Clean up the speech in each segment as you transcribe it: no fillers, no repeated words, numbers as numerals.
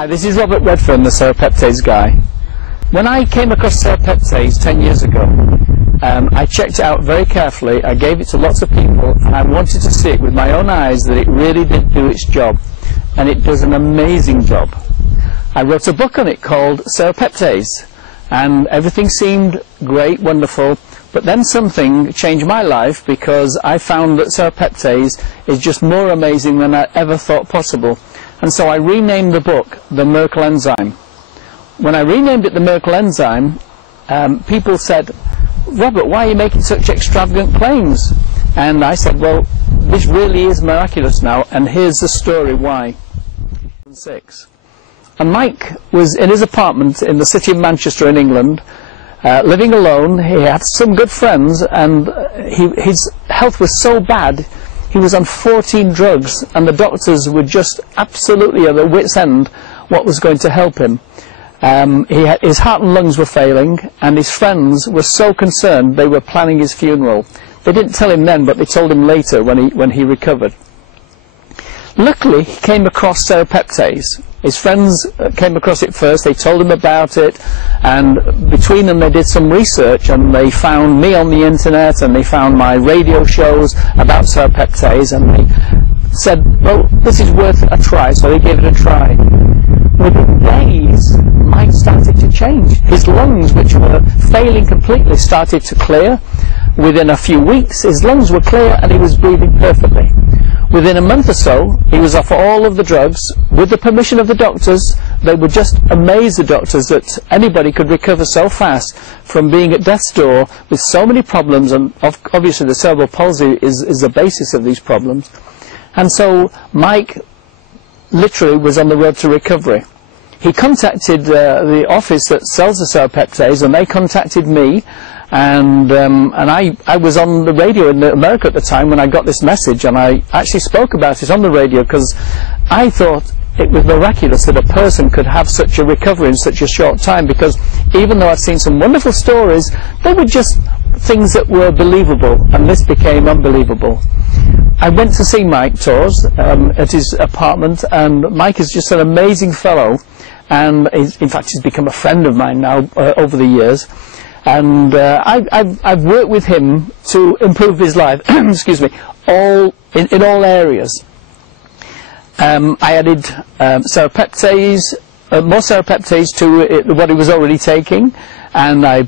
Hi, this is Robert Redfern, the Serrapeptase guy. When I came across Serrapeptase 10 years ago, I checked it out very carefully, I gave it to lots of people, and I wanted to see it with my own eyes that it really did do its job, and it does an amazing job. I wrote a book on it called Serrapeptase, and everything seemed great, wonderful, but then something changed my life because I found that Serrapeptase is just more amazing than I ever thought possible. And so I renamed the book The Miracle Enzyme. When I renamed it The Miracle Enzyme, people said, "Robert, why are you making such extravagant claims?" And I said, well, this really is miraculous now, and here's the story why. And Mike was in his apartment in the city of Manchester in England, living alone. He had some good friends, and his health was so bad, he was on 14 drugs, and the doctors were just absolutely at their wits' end what was going to help him. His heart and lungs were failing, and his friends were so concerned they were planning his funeral. They didn't tell him then, but they told him later when he recovered. Luckily, he came across Serrapeptase. His friends came across it first, they told him about it, and between them they did some research, and they found me on the internet, and they found my radio shows about Serrapeptase, and they said, well, this is worth a try, so they gave it a try. Within days, Mike started to change. His lungs, which were failing completely, started to clear. Within a few weeks, his lungs were clear and he was breathing perfectly. Within a month or so, he was off all of the drugs. With the permission of the doctors, they were just amazed, the doctors, that anybody could recover so fast from being at death's door with so many problems, and obviously the cerebral palsy is the basis of these problems. And so Mike literally was on the road to recovery. He contacted the office that sells the Serrapeptase, and they contacted me, and I was on the radio in America at the time when I got this message, and I actually spoke about it on the radio because I thought it was miraculous that a person could have such a recovery in such a short time, because even though I've seen some wonderful stories, they were just things that were believable, and this became unbelievable. I went to see Mike Torres at his apartment, and Mike is just an amazing fellow, and in fact he's become a friend of mine now over the years, and I've worked with him to improve his life excuse me, in all areas. I added Serrapeptase, more Serrapeptase to what he was already taking, and I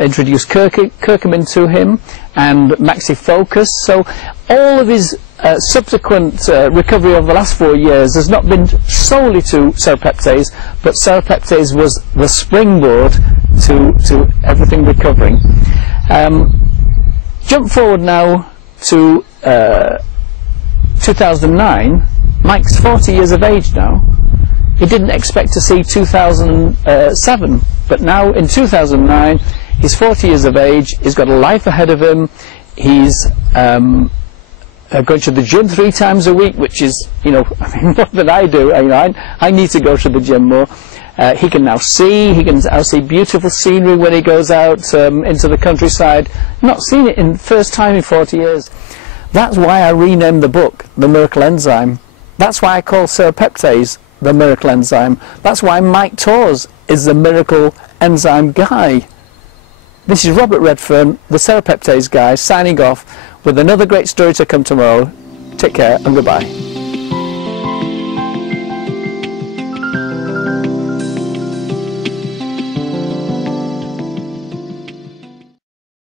introduced curcumin to him and MaxiFocus. So all of his subsequent recovery over the last 4 years has not been solely to Serrapeptase, but Serrapeptase was the springboard to everything recovering. Jump forward now to 2009. Mike's 40 years of age now. He didn't expect to see 2007, but now in 2009 he's 40 years of age, he's got a life ahead of him, he's going to the gym 3 times a week, which is, you know, more than I do. I need to go to the gym more. He can now see, see beautiful scenery when he goes out into the countryside. Not seen it in first time in 40 years. That's why I renamed the book The Miracle Enzyme. That's why I call Serrapeptase The Miracle Enzyme. That's why Mike Torres is the Miracle Enzyme guy. This is Robert Redfern, the Serrapeptase guy, signing off with another great story to come tomorrow. Take care and goodbye.